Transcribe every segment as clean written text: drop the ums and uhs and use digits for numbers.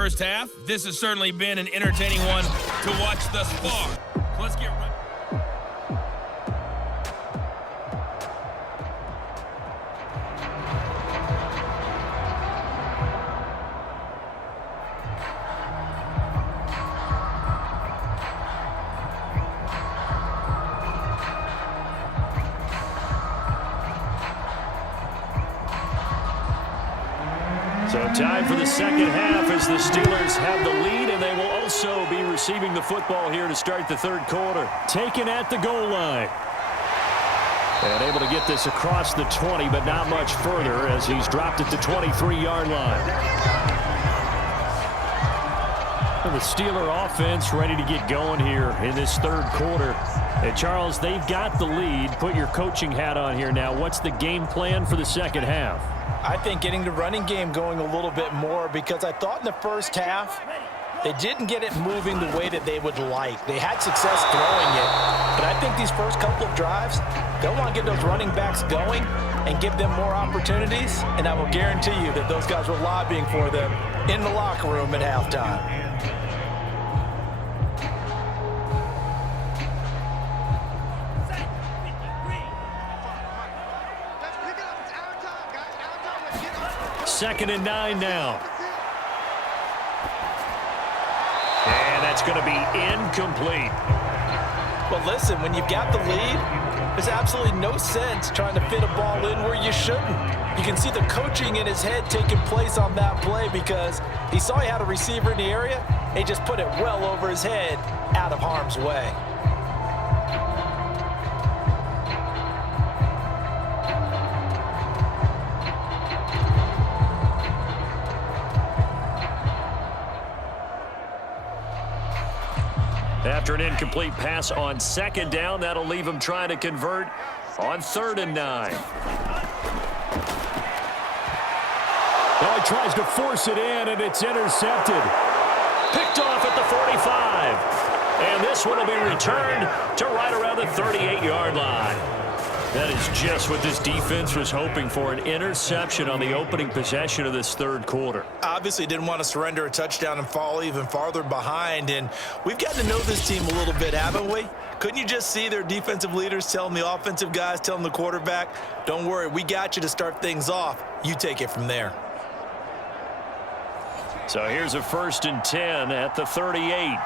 First half, this has certainly been an entertaining one to watch thus far. So let's get right. So time for the second half as the Steelers have the lead, and they will also be receiving the football here to start the third quarter. Taken at the goal line. And able to get this across the 20, but not much further as he's dropped at the 23-yard line. And the Steeler offense ready to get going here in this third quarter. And Charles, they've got the lead. Put your coaching hat on here now. What's the game plan for the second half? I think getting the running game going a little bit more, because I thought in the first half they didn't get it moving the way that they would like. They had success throwing it, but I think these first couple of drives, they'll want to get those running backs going and give them more opportunities, and I will guarantee you that those guys were lobbying for them in the locker room at halftime. Second and 9 now. And that's going to be incomplete. Well, listen, when you've got the lead, there's absolutely no sense trying to fit a ball in where you shouldn't. You can see the coaching in his head taking place on that play because he saw he had a receiver in the area. And he just put it well over his head out of harm's way. After an incomplete pass on second down, that'll leave him trying to convert on 3rd and 9. Now he tries to force it in, and it's intercepted. Picked off at the 45. And this one will be returned to right around the 38-yard line. That is just what this defense was hoping for, an interception on the opening possession of this third quarter. Obviously didn't want to surrender a touchdown and fall even farther behind, and we've gotten to know this team a little bit, haven't we? Couldn't you just see their defensive leaders telling the offensive guys, telling the quarterback, don't worry, we got you to start things off. You take it from there. So here's a 1st and 10 at the 38.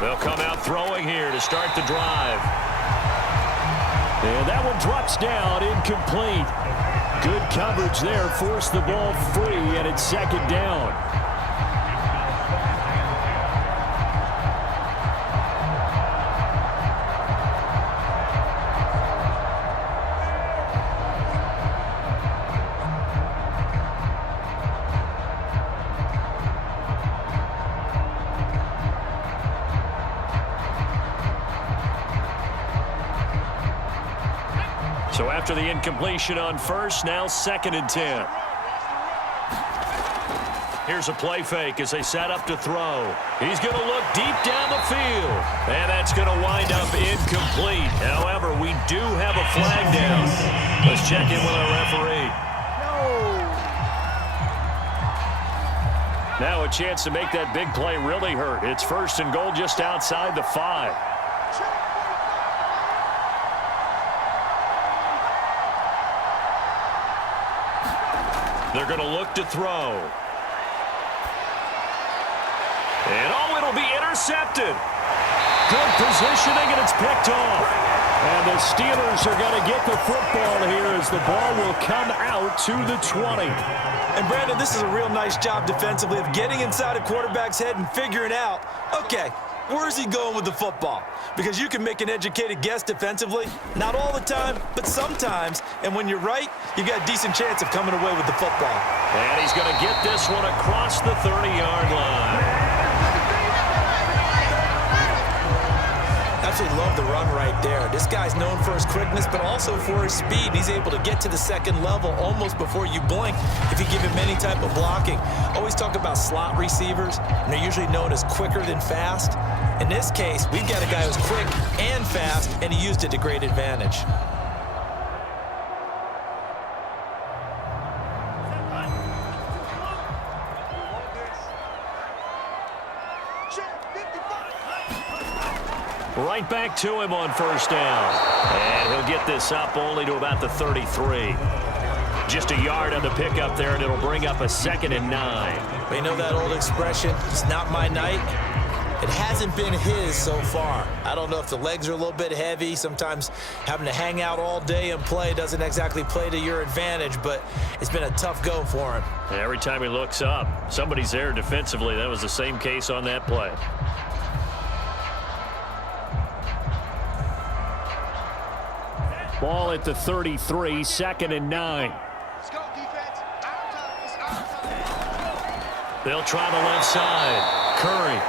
They'll come out throwing here to start the drive. And that one drops down, incomplete. Good coverage there, forced the ball free, and it's second down. So after the incompletion on first, now 2nd and 10. Here's a play fake as they set up to throw. He's going to look deep down the field. And that's going to wind up incomplete. However, we do have a flag down. Let's check in with our referee. Now a chance to make that big play really hurt. It's 1st and goal just outside the 5. They're going to look to throw. And it'll be intercepted. Good positioning, and it's picked off. And the Steelers are going to get the football here as the ball will come out to the 20. And Brandon, this is a real nice job defensively of getting inside a quarterback's head and figuring out, okay, where's he going with the football? Because you can make an educated guess defensively, not all the time, but sometimes. And when you're right, you've got a decent chance of coming away with the football. And he's going to get this one across the 30-yard line. Absolutely love the run right there. This guy's known for his quickness, but also for his speed. He's able to get to the second level almost before you blink if you give him any type of blocking. Always talk about slot receivers, and they're usually known as quicker than fast. In this case, we've got a guy who's quick and fast, and he used it to great advantage. Right back to him on first down. And he'll get this up only to about the 33. Just a yard on the pickup there, and it'll bring up a 2nd and 9. Well, you know that old expression, it's not my night? It hasn't been his so far. I don't know if the legs are a little bit heavy. Sometimes having to hang out all day and play doesn't exactly play to your advantage, but it's been a tough go for him. And every time he looks up, somebody's there defensively. That was the same case on that play. Ball at the 33, 2nd and 9. Let's go, defense. Our time. It's our time. They'll try the left side. Curry.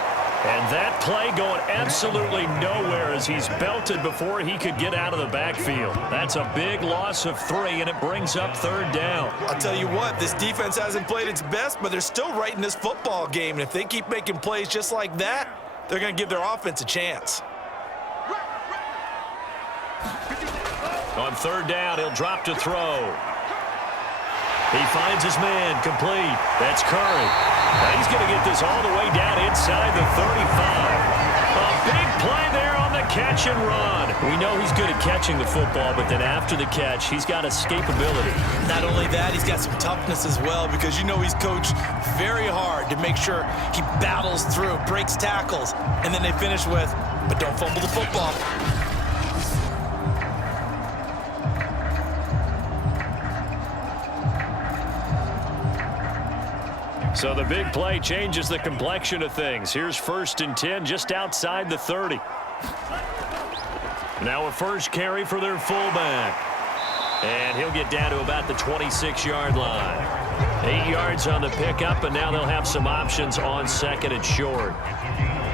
And that play going absolutely nowhere as he's belted before he could get out of the backfield. That's a big loss of 3, and it brings up 3rd down. I'll tell you what, this defense hasn't played its best, but they're still right in this football game. And if they keep making plays just like that, they're going to give their offense a chance. On 3rd down, he'll drop to throw. He finds his man, complete. That's Curry. Now he's going to get this all the way down inside the 35. A big play there on the catch and run. We know he's good at catching the football, but then after the catch, he's got escapability. Not only that, he's got some toughness as well, because you know he's coached very hard to make sure he battles through, breaks tackles, and then they finish with, but don't fumble the football. So the big play changes the complexion of things. Here's 1st and 10 just outside the 30. Now a first carry for their fullback. And he'll get down to about the 26-yard line. 8 yards on the pickup, and now they'll have some options on 2nd and short.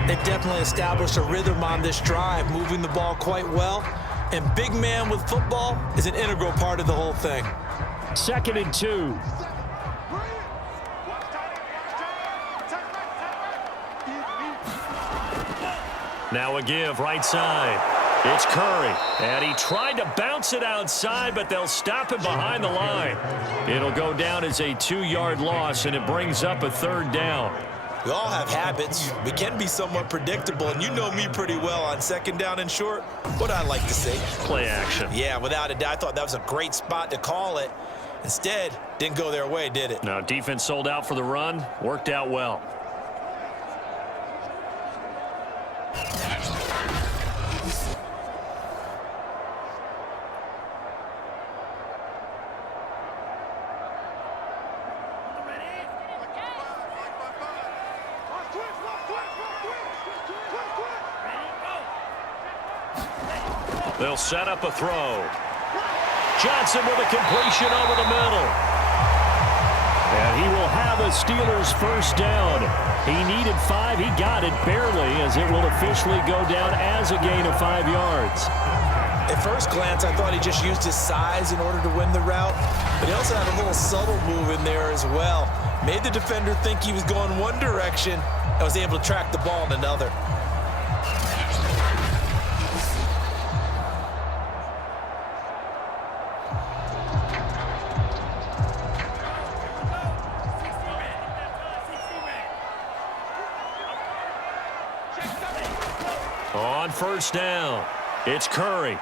They've definitely established a rhythm on this drive, moving the ball quite well. And big man with football is an integral part of the whole thing. 2nd and 2. Now a give right side. It's Curry. And he tried to bounce it outside, but they'll stop him behind the line. It'll go down as a 2-yard loss, and it brings up a 3rd down. We all have habits. We can be somewhat predictable, and you know me pretty well on 2nd down and short. What I like to see. Play action. Yeah, without a doubt. I thought that was a great spot to call it. Instead, didn't go their way, did it? Now, defense sold out for the run. Worked out well. They'll set up a throw. Johnson with a completion over the middle. And he will have a Steelers 1st down. He needed 5. He got it barely, as it will officially go down as a gain of 5 yards. At first glance, I thought he just used his size in order to win the route, but he also had a little subtle move in there as well. Made the defender think he was going one direction and was able to track the ball in another. On 1st down, it's Curry.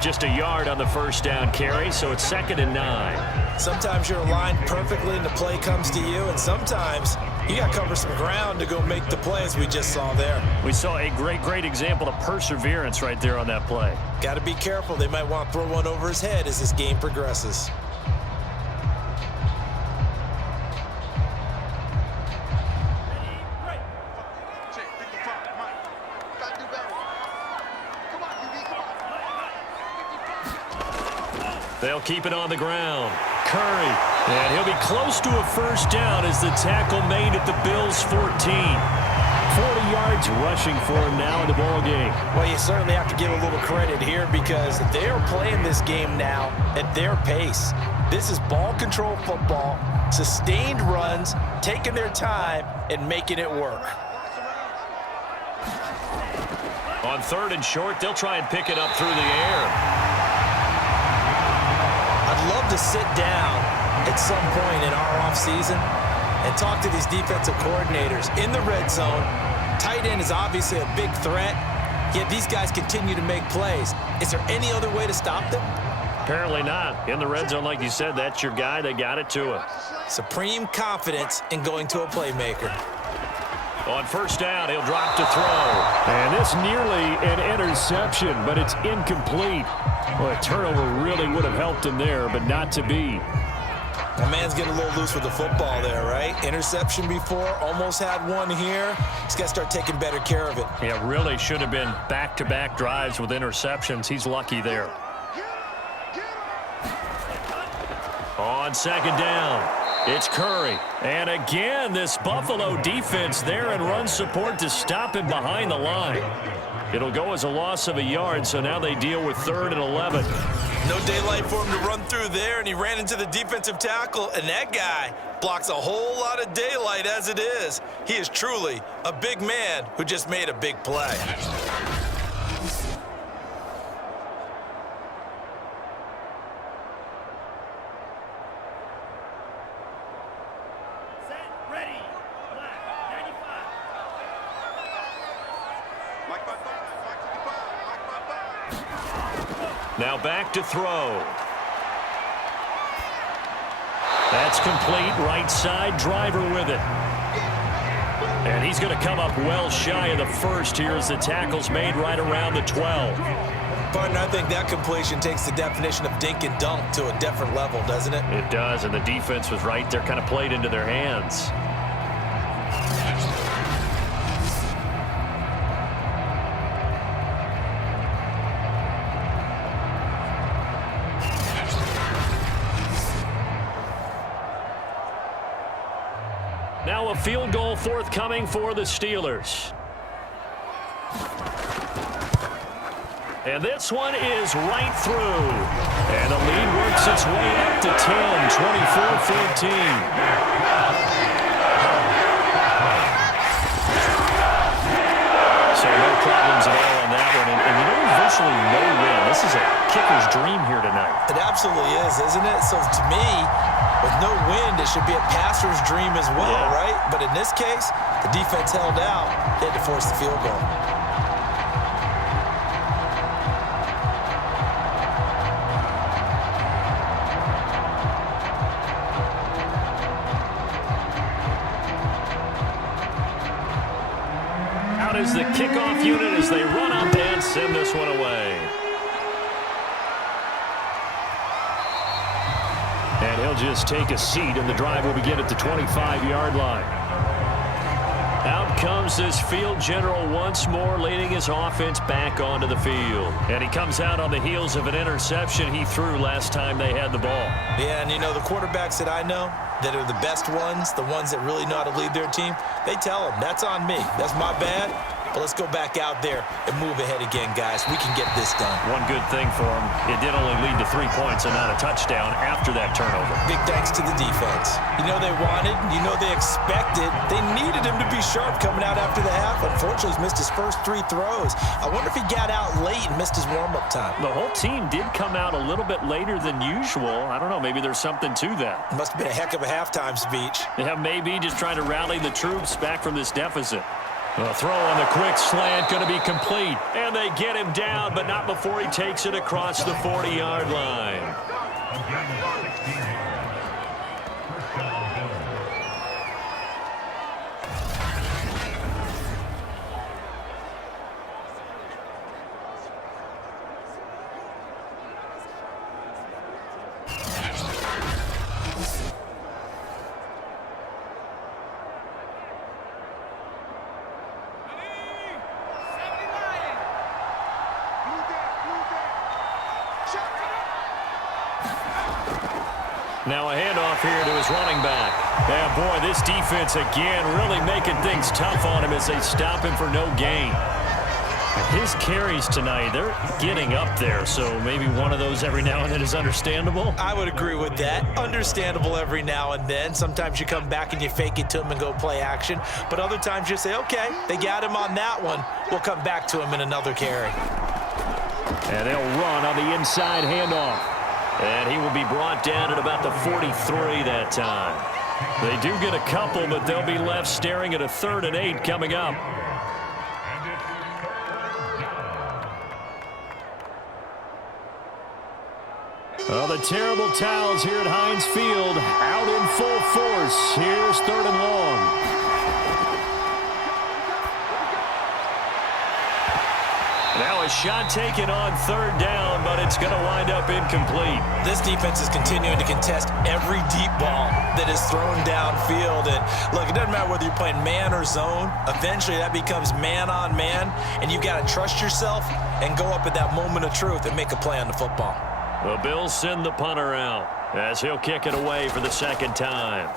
Just a yard on the 1st down carry, so it's 2nd and 9. Sometimes you're aligned perfectly and the play comes to you, and sometimes you got to cover some ground to go make the play, as we just saw there. We saw a great example of perseverance right there on that play. Got to be careful. They might want to throw one over his head as this game progresses. They'll keep it on the ground. Curry. And he'll be close to a 1st down as the tackle made at the Bills' 14. 40 yards rushing for him now in the ball game. Well, you certainly have to give a little credit here, because they are playing this game now at their pace. This is ball control football, sustained runs, taking their time and making it work. On 3rd and short, they'll try and pick it up through the air. I'd love to sit down at some point in our offseason and talk to these defensive coordinators in the red zone Tight end is obviously a big threat, yet these guys continue to make plays. Is there any other way to stop them? Apparently not. In the red zone, like you said, that's your guy. They got it to him. Supreme confidence in going to a playmaker. On first down, he'll drop to throw. And this nearly an interception, but it's incomplete. Well, a turnover really would have helped him there, but not to be. My man's getting a little loose with the football there, right? Interception before, almost had one here. He's got to start taking better care of it. Yeah, really should have been back-to-back drives with interceptions. He's lucky there. On second down, it's Curry. And again, this Buffalo defense there and run support to stop him behind the line. It'll go as a loss of a yard, so now they deal with 3rd and 11. No daylight for him to run through there, and he ran into the defensive tackle, and that guy blocks a whole lot of daylight as it is. He is truly a big man who just made a big play. Now back to throw. That's complete. Right side, driver with it. And he's going to come up well shy of the first here as the tackle's made right around the 12. Partner, I think that completion takes the definition of dink and dunk to a different level, doesn't it? It does, and the defense was right there, kind of played into their hands. Now a field goal forthcoming for the Steelers. And this one is right through. And the lead works its way up to 10, 24-14. So no problems at all on that one. And you know, virtually no win. This is a kicker's dream here tonight. It absolutely is, isn't it? So to me, with no wind, it should be a passer's dream as well, right? But in this case, the defense held out. They had to force the field goal. Out is the kickoff unit as they run up and send this one away. And he'll just take a seat, and the drive will begin at the 25-yard line. Out comes this field general once more, leading his offense back onto the field. And he comes out on the heels of an interception he threw last time they had the ball. Yeah, and you know, the quarterbacks that I know that are the best ones, the ones that really know how to lead their team, they tell them, that's on me. That's my bad. But let's go back out there and move ahead again, guys. We can get this done. One good thing for him, it did only lead to 3 points and not a touchdown after that turnover. Big thanks to the defense. You know they wanted, you know they expected. They needed him to be sharp coming out after the half. Unfortunately, he's missed his first 3 throws. I wonder if he got out late and missed his warm-up time. The whole team did come out a little bit later than usual. I don't know, maybe there's something to that. Must have been a heck of a halftime speech. Yeah, maybe just trying to rally the troops back from this deficit. A throw on the quick slant going to be complete. And they get him down, but not before he takes it across the 40-yard line. Now a handoff here to his running back. Yeah, boy, this defense again really making things tough on him as they stop him for no gain. His carries tonight, they're getting up there, so maybe one of those every now and then is understandable. I would agree with that. Understandable every now and then. Sometimes you come back and you fake it to him and go play action. But other times you say, okay, they got him on that one. We'll come back to him in another carry. And they'll run on the inside handoff. And he will be brought down at about the 43 that time. They do get a couple, but they'll be left staring at a 3rd and 8 coming up. Well, the terrible towels here at Heinz Field out in full force. Here's 3rd and long. Now a shot taken on 3rd down, but it's going to wind up incomplete. This defense is continuing to contest every deep ball that is thrown downfield. And look, it doesn't matter whether you're playing man or zone. Eventually that becomes man on man, and you've got to trust yourself and go up at that moment of truth and make a play on the football. The Bills send the punter out as he'll kick it away for the 2nd time.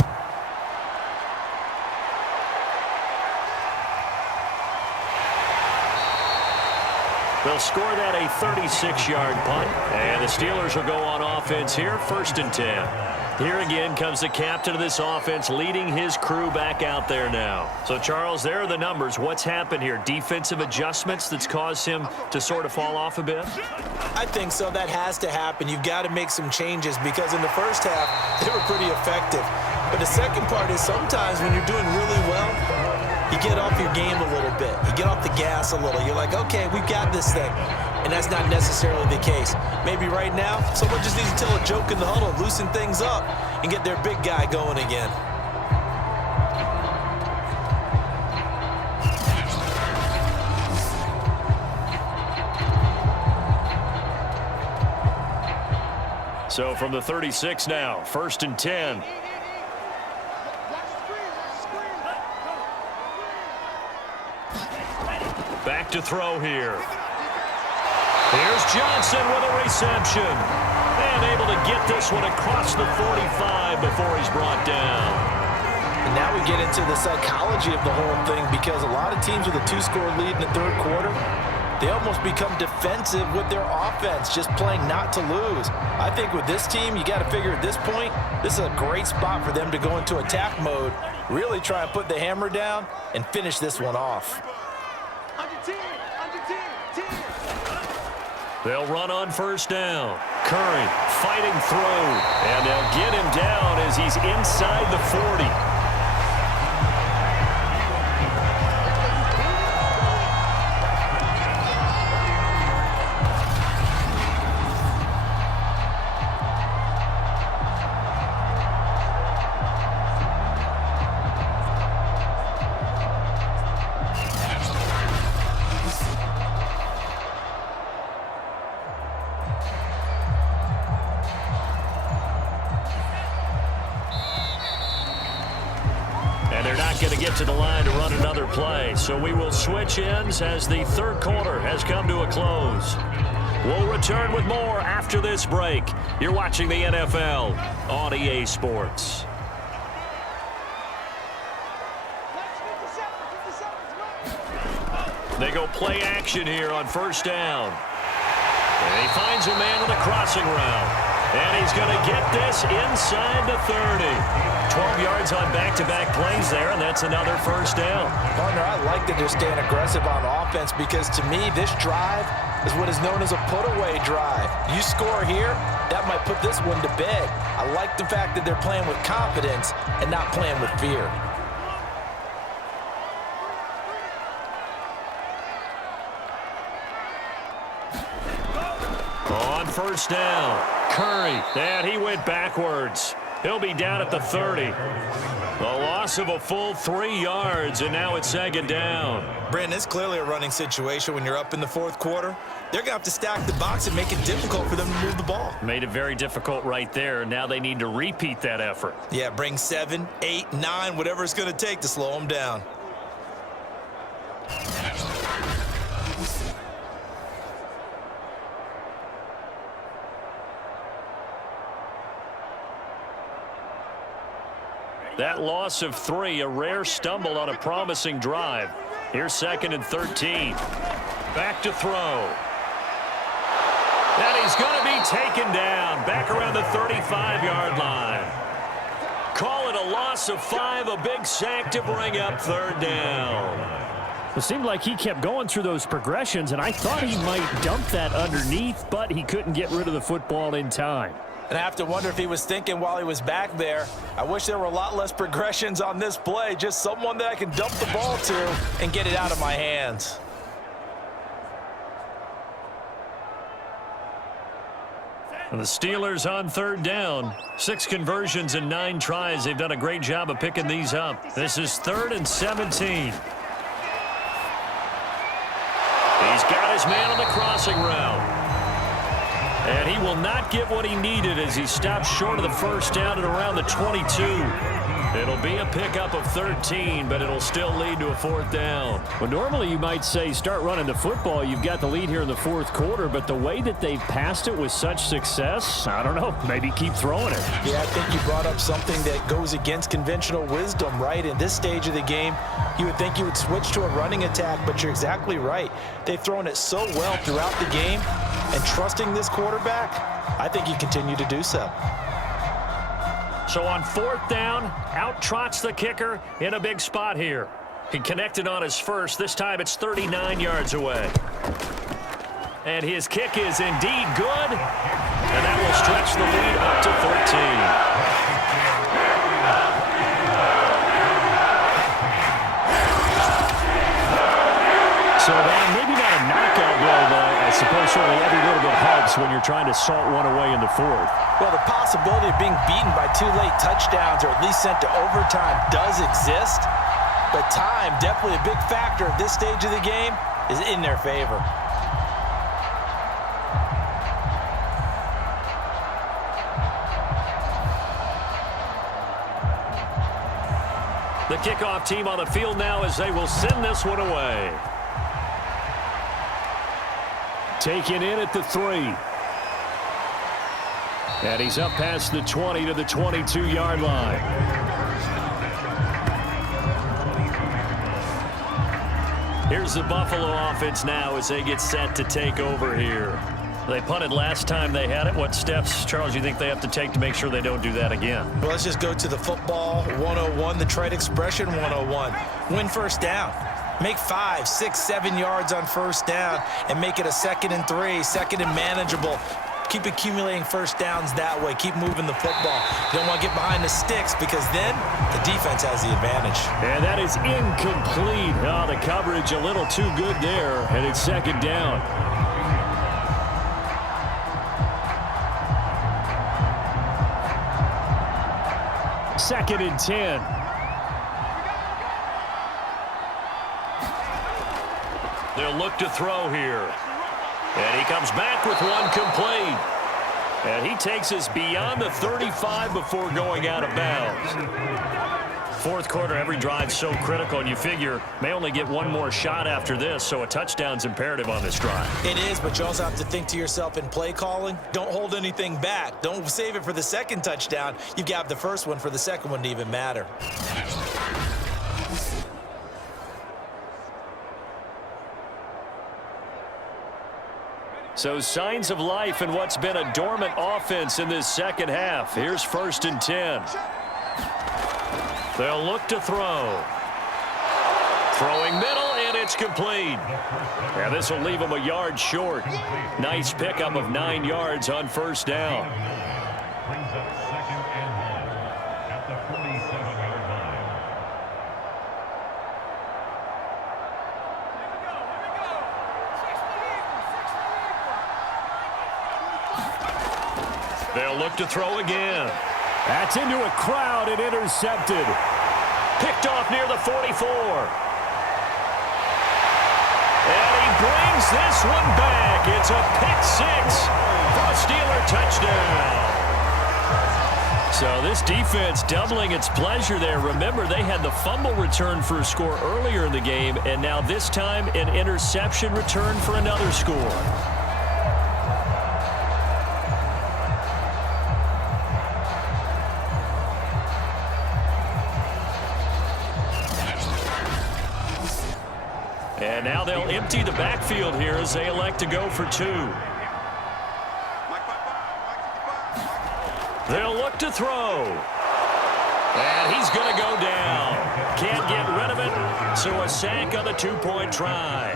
They'll score that a 36-yard punt, and the Steelers will go on offense here, 1st and 10. Here again comes the captain of this offense leading his crew back out there now. So, Charles, there are the numbers. What's happened here? Defensive adjustments that's caused him to sort of fall off a bit? I think so. That has to happen. You've got to make some changes because in the first half, they were pretty effective. But the second part is sometimes when you're doing really well, you get off your game a little bit. You get off the gas a little. You're like, okay, we've got this thing. And that's not necessarily the case. Maybe right now, someone just needs to tell a joke in the huddle, loosen things up, and get their big guy going again. So from the 36 now, 1st and 10. Back to throw here. Here's Johnson with a reception. And able to get this one across the 45 before he's brought down. And now we get into the psychology of the whole thing because a lot of teams with a 2-score lead in the 3rd quarter, they almost become defensive with their offense, just playing not to lose. I think with this team, you got to figure at this point, this is a great spot for them to go into attack mode, really try and put the hammer down and finish this one off. They'll run on 1st down. Curry fighting through, and they'll get him down as he's inside the 40. Going to get to the line to run another play. So we will switch ends as the 3rd quarter has come to a close. We'll return with more after this break. You're watching the NFL on EA Sports. They go play action here on 1st down. And he finds a man on the crossing route. And he's going to get this inside the 30. 12 yards on back-to-back plays there, and that's another 1st down. Partner, I like that they're staying aggressive on offense because, to me, this drive is what is known as a put-away drive. You score here, that might put this one to bed. I like the fact that they're playing with confidence and not playing with fear. On 1st down, Curry, and he went backwards. He'll be down at the 30. The loss of a full 3 yards, and now it's 2nd down. Brandon, it's clearly a running situation when you're up in the 4th quarter. They're going to have to stack the box and make it difficult for them to move the ball. Made it very difficult right there. Now they need to repeat that effort. Yeah, bring 7, 8, 9, whatever it's going to take to slow them down. That loss of 3, a rare stumble on a promising drive. Here's 2nd and 13. Back to throw. And he's going to be taken down back around the 35-yard line. Call it a loss of 5, a big sack to bring up 3rd down. It seemed like he kept going through those progressions, and I thought he might dump that underneath, but he couldn't get rid of the football in time. And I have to wonder if he was thinking while he was back there, I wish there were a lot less progressions on this play, just someone that I can dump the ball to and get it out of my hands. And the Steelers on third down. 6 conversions and 9 tries. They've done a great job of picking these up. This is 3rd and 17. He's got his man on the crossing route. And he will not get what he needed as he stops short of the first down at around the 22. It'll be a pickup of 13, but it'll still lead to a 4th down. Well, normally you might say start running the football. You've got the lead here in the 4th quarter, but the way that they've passed it with such success, I don't know, maybe keep throwing it. Yeah, I think you brought up something that goes against conventional wisdom, right? In this stage of the game, you would think you would switch to a running attack, but you're exactly right. They've thrown it so well throughout the game, and trusting this quarterback, I think you continue to do so. So on 4th down, out trots the kicker in a big spot here. He connected on his first. This time it's 39 yards away. And his kick is indeed good. And that will stretch the lead up to 13. So, man, maybe not a knockout blow, but I suppose certainly every little bit helps when you're trying to salt one away in the 4th. Well, the possibility of being beaten by 2 late touchdowns or at least sent to overtime does exist, but time, definitely a big factor at this stage of the game, is in their favor. The kickoff team on the field now as they will send this one away. Taken in at the 3. And he's up past the 20 to the 22-yard line. Here's the Buffalo offense now as they get set to take over here. They punted last time they had it. What steps, Charles, you think they have to take to make sure they don't do that again? Well, let's just go to the football 101, the trade expression 101. Win first down. Make 5, 6, 7 yards on first down and make it a 2nd and 3, 2nd and manageable. Keep accumulating first downs that way. Keep moving the football. You don't want to get behind the sticks because then the defense has the advantage. And that is incomplete. Oh, the coverage a little too good there, and it's 2nd down. Second and 10. They'll look to throw here. And he comes back with one complete. And he takes us beyond the 35 before going out of bounds. 4th quarter, every drive so critical, and you figure may only get one more shot after this, so a touchdown's imperative on this drive. It is, but you also have to think to yourself in play calling, don't hold anything back. Don't save it for the 2nd touchdown. You've got the first one for the 2nd one to even matter. So signs of life in what's been a dormant offense in this 2nd half. Here's 1st and 10. They'll look to throw. Throwing middle, and it's complete. Yeah, this will leave him a yard short. Nice pickup of 9 yards on first down. Brings up 2nd and 1 at the 47-yard line. They'll look to throw again. That's into a crowd and intercepted. Picked off near the 44. And he brings this one back. It's a pick 6 for a Steeler touchdown. So this defense doubling its pleasure there. Remember, they had the fumble return for a score earlier in the game, and now this time an interception return for another score. And now they'll empty the backfield here as they elect to go for 2. They'll look to throw. And he's going to go down. Can't get rid of it, so a sack on the 2-point try.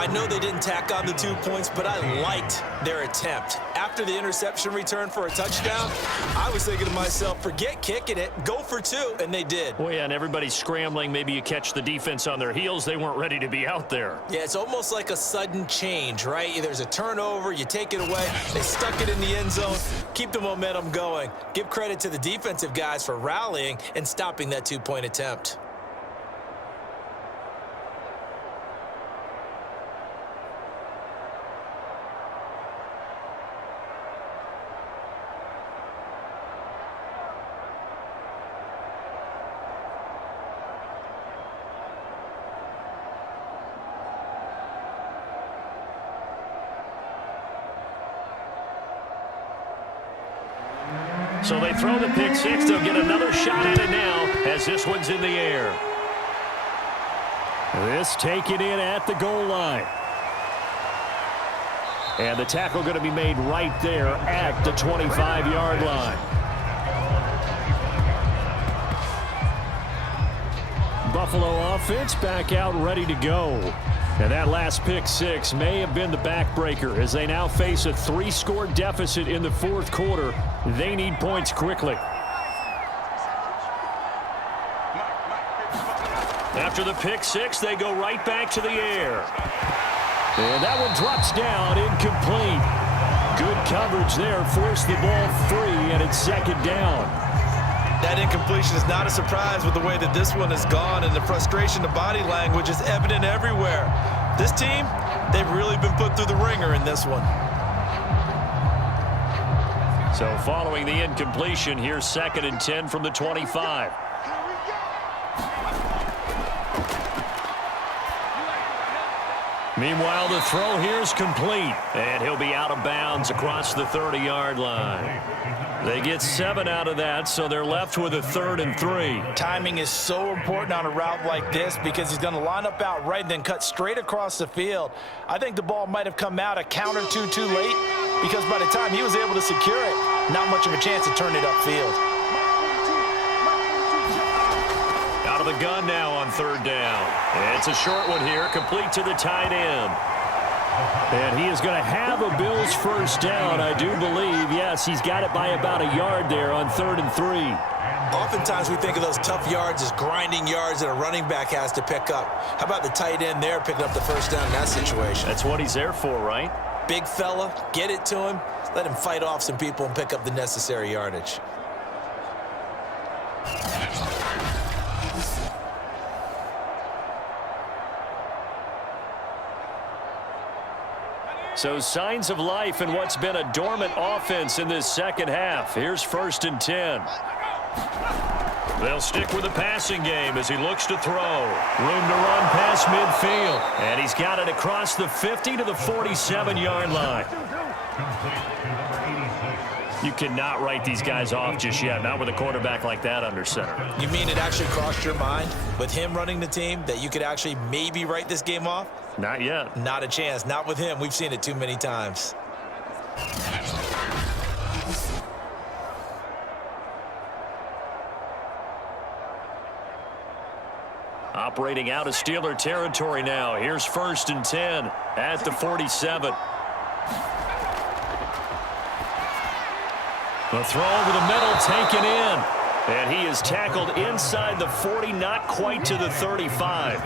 I know they didn't tack on the 2 points, but I liked their attempt. After the interception return for a touchdown, I was thinking to myself, forget kicking it, go for 2, and they did. Well, yeah, and everybody's scrambling. Maybe you catch the defense on their heels. They weren't ready to be out there. Yeah, it's almost like a sudden change, right? There's a turnover, you take it away, they stuck it in the end zone, keep the momentum going. Give credit to the defensive guys for rallying and stopping that 2-point attempt. So they throw the pick six. They'll get another shot at it now as this one's in the air. This taken in at the goal line. And the tackle going to be made right there at the 25-yard line. Buffalo offense back out ready to go. And that last pick six may have been the backbreaker as they now face a 3-score deficit in the fourth quarter. They need points quickly. After the pick six, they go right back to the air. And that one drops down, incomplete. Good coverage there, forced the ball free, and it's second down. That incompletion is not a surprise with the way that this one has gone, and the frustration, the body language is evident everywhere. This team, they've really been put through the ringer in this one. So following the incompletion, here's 2nd and 10 from the 25. Meanwhile, the throw here is complete, and he'll be out of bounds across the 30-yard line. They get 7 out of that, so they're left with a 3rd and 3. Timing is so important on a route like this because he's going to line up out right and then cut straight across the field. I think the ball might have come out a count or two too late because by the time he was able to secure it, not much of a chance to turn it upfield. Out of the gun now on 3rd down. It's a short one here, complete to the tight end. And he is going to have a Bills first down, I do believe. Yes, he's got it by about a yard there on 3rd and 3. Oftentimes we think of those tough yards as grinding yards that a running back has to pick up. How about the tight end there picking up the first down in that situation? That's what he's there for, right? Big fella, get it to him, let him fight off some people and pick up the necessary yardage. So signs of life in what's been a dormant offense in this second half. Here's 1st and 10. They'll stick with the passing game as he looks to throw. Room to run past midfield. And he's got it across the 50 to the 47-yard line. You cannot write these guys off just yet, not with a quarterback like that under center. You mean it actually crossed your mind with him running the team that you could actually maybe write this game off? Not yet. Not a chance. Not with him. We've seen it too many times. Operating out of Steeler territory now. Here's 1st and 10 at the 47. The throw over the middle taken in. And he is tackled inside the 40, not quite to the 35.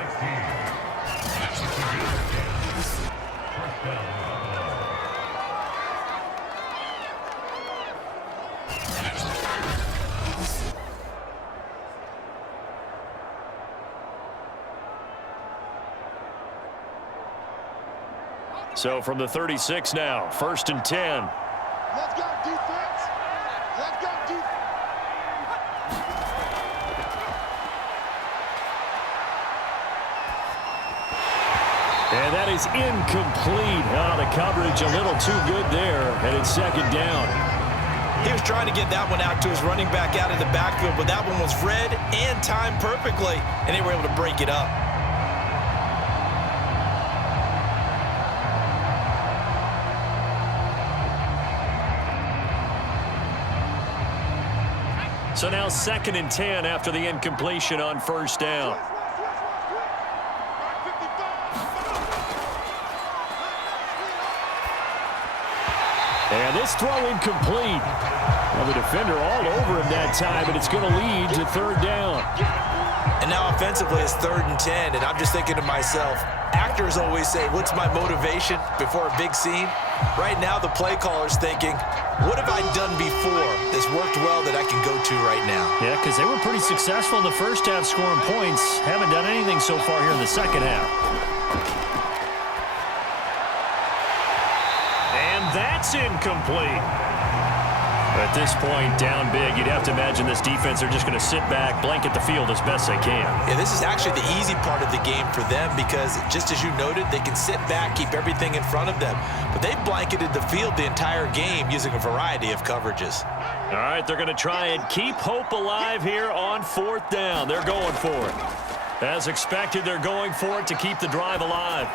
So from the 36 now, 1st and 10. Let's go, defense. Let's go, defense. And that is incomplete. The coverage a little too good there, and it's 2nd down. He was trying to get that one out to his running back out of the backfield, but that one was read and timed perfectly, and they were able to break it up. So now 2nd and 10 after the incompletion on 1st down. And this throw incomplete. Well, the defender all over him that time, and it's going to lead to third down. And now offensively it's 3rd and 10, and I'm just thinking to myself, actors always say, what's my motivation before a big scene? Right now the play caller's thinking, what have I done before that's worked well that I can go to right now? Yeah, because they were pretty successful in the first half scoring points. Haven't done anything so far here in the second half. And that's incomplete. At this point, down big, you'd have to imagine this defense are just going to sit back, blanket the field as best they can. Yeah, this is actually the easy part of the game for them because, just as you noted, they can sit back, keep everything in front of them. But they've blanketed the field the entire game using a variety of coverages. All right, they're going to try and keep hope alive here on 4th down. They're going for it. As expected, they're going for it to keep the drive alive.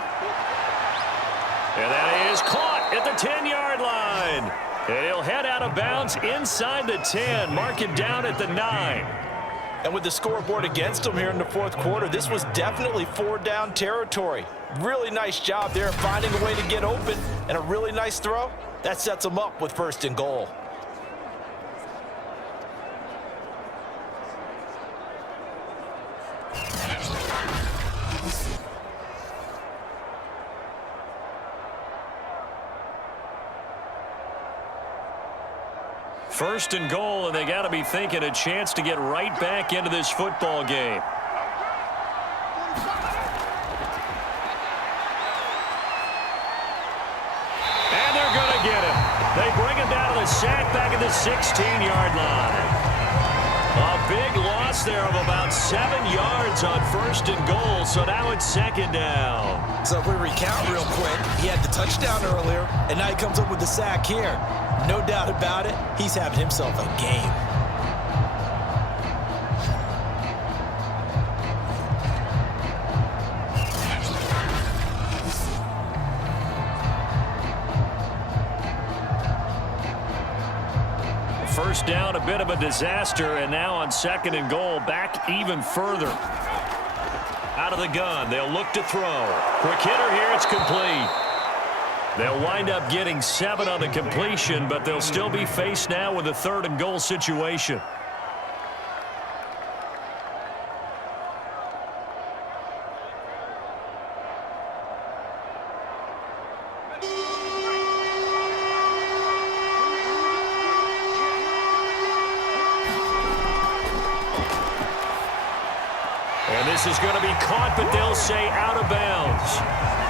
And that is caught at the 10-yard line. And he'll head out of bounds inside the 10, mark it down at the 9. And with the scoreboard against them here in the 4th quarter, this was definitely 4-down territory. Really nice job there finding a way to get open, and a really nice throw. That sets them up with 1st and goal. First and goal, and they got to be thinking a chance to get right back into this football game. And they're going to get him. They bring him down to the sack back at the 16-yard line. A big loss there of about 7 yards on 1st and goal, so now it's 2nd down. So if we recount real quick, he had the touchdown earlier, and now he comes up with the sack here. No doubt about it, he's having himself a game. First down, a bit of a disaster, and now on 2nd and goal, back even further. Out of the gun, they'll look to throw. Quick hitter here, it's complete. They'll wind up getting 7 on the completion, but they'll still be faced now with a 3rd and goal situation. And this is going to be caught, but they'll say out of bounds.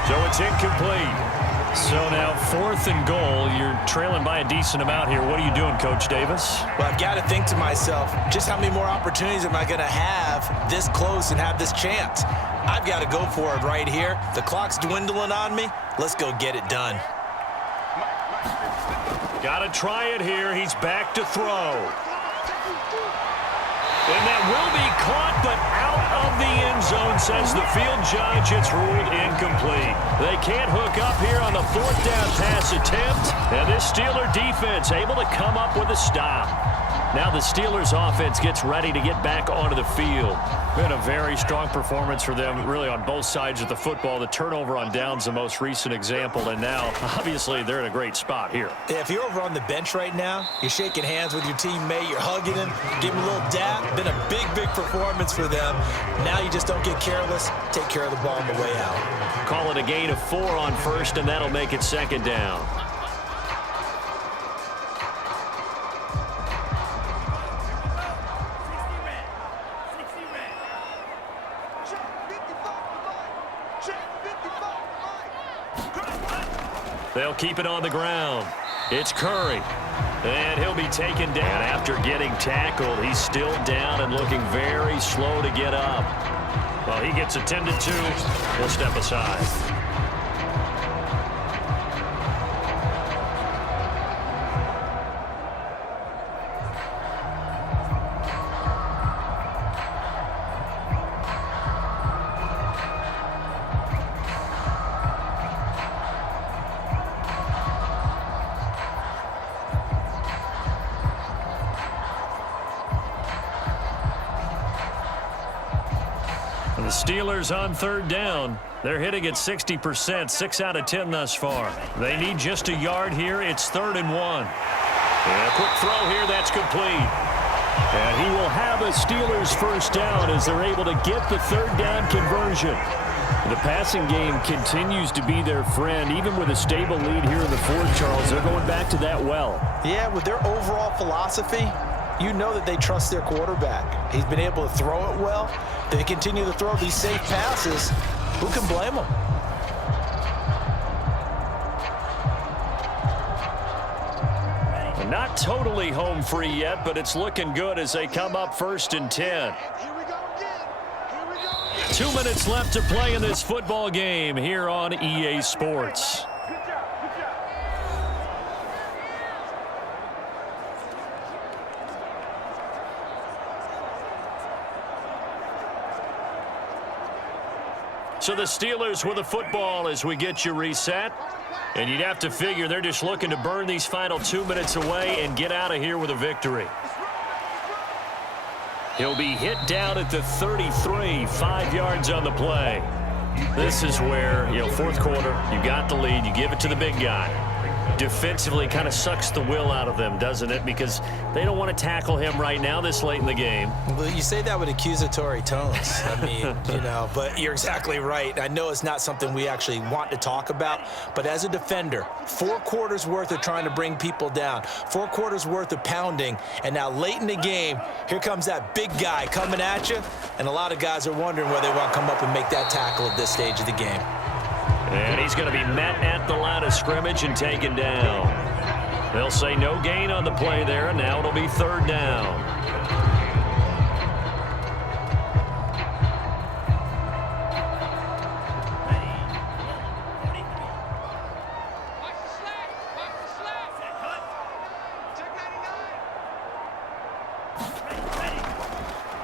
So it's incomplete. So now 4th and goal. You're trailing by a decent amount here. What are you doing, Coach Davis? Well, I've got to think to myself, just how many more opportunities am I going to have this close and have this chance? I've got to go for it right here. The clock's dwindling on me. Let's go get it done. Got to try it here. He's back to throw. And that will be caught, but out of the end zone, says the field judge. It's ruled incomplete. They can't hook up here on the 4th down pass attempt. And this Steeler defense able to come up with a stop. Now the Steelers offense gets ready to get back onto the field. Been a very strong performance for them, really, on both sides of the football. The turnover on downs, the most recent example, and now, obviously, they're in a great spot here. Yeah, if you're over on the bench right now, you're shaking hands with your teammate, you're hugging him, giving him a little dap. Been a big, big performance for them. Now you just don't get careless. Take care of the ball on the way out. Call it a gain of 4 on 1st, and that'll make it 2nd down. They'll keep it on the ground. It's Curry. And he'll be taken down after getting tackled. He's still down and looking very slow to get up. Well, he gets attended to. We'll step aside. The Steelers on third down. They're hitting at 60%, 6 out of 10 thus far. They need just a yard here. It's 3rd and 1. And a quick throw here, that's complete. And he will have a Steelers first down as they're able to get the third down conversion. The passing game continues to be their friend. Even with a stable lead here in the fourth, Charles, they're going back to that well. Yeah, with their overall philosophy, you know that they trust their quarterback. He's been able to throw it well. They continue to throw these safe passes. Who can blame them? Not totally home free yet, but it's looking good as they come up 1st and 10. Here we go again. Here we go again. 2 minutes left to play in this football game here on EA Sports. So the Steelers with the football as we get you reset. And you'd have to figure they're just looking to burn these final 2 minutes away and get out of here with a victory. He'll be hit down at the 33, 5 yards on the play. This is where, fourth quarter, you got the lead, you give it to the big guy. Defensively kind of sucks the will out of them, doesn't it? Because they don't want to tackle him right now this late in the game. Well, you say that with accusatory tones. I mean, but you're exactly right. I know it's not something we actually want to talk about, but as a defender, 4 quarters worth of trying to bring people down, 4 quarters worth of pounding, and now late in the game, here comes that big guy coming at you, and a lot of guys are wondering whether they want to come up and make that tackle at this stage of the game. And he's going to be met at the line of scrimmage and taken down. They'll say no gain on the play there, and now it'll be 3rd down.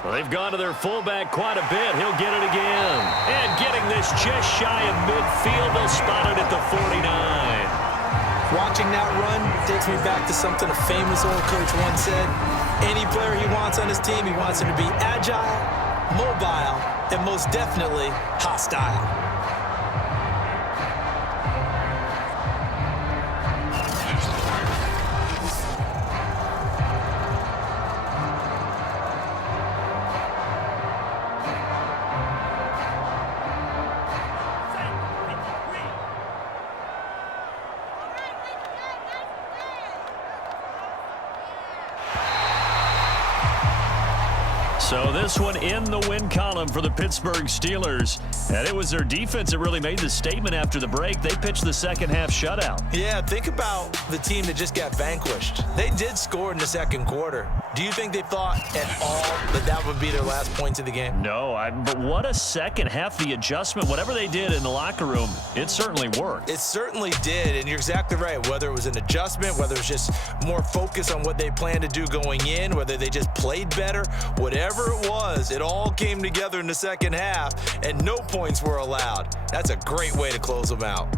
Well, they've gone to their fullback quite a bit. He'll get it again. And getting this just shy of midfield. They'll spot it at the 49. Watching that run takes me back to something a famous old coach once said. Any player he wants on his team, he wants him to be agile, mobile, and most definitely hostile. So this one in the win column for the Pittsburgh Steelers. And it was their defense that really made the statement after the break. They pitched the second half shutout. Yeah, think about the team that just got vanquished. They did score in the second quarter. Do you think they thought at all that that would be their last points of the game? No, but what a second half. The adjustment, whatever they did in the locker room, it certainly worked. It certainly did, and you're exactly right. Whether it was an adjustment, whether it was just more focus on what they planned to do going in, whether they just played better, whatever it was, it all came together in the second half, and no points were allowed. That's a great way to close them out.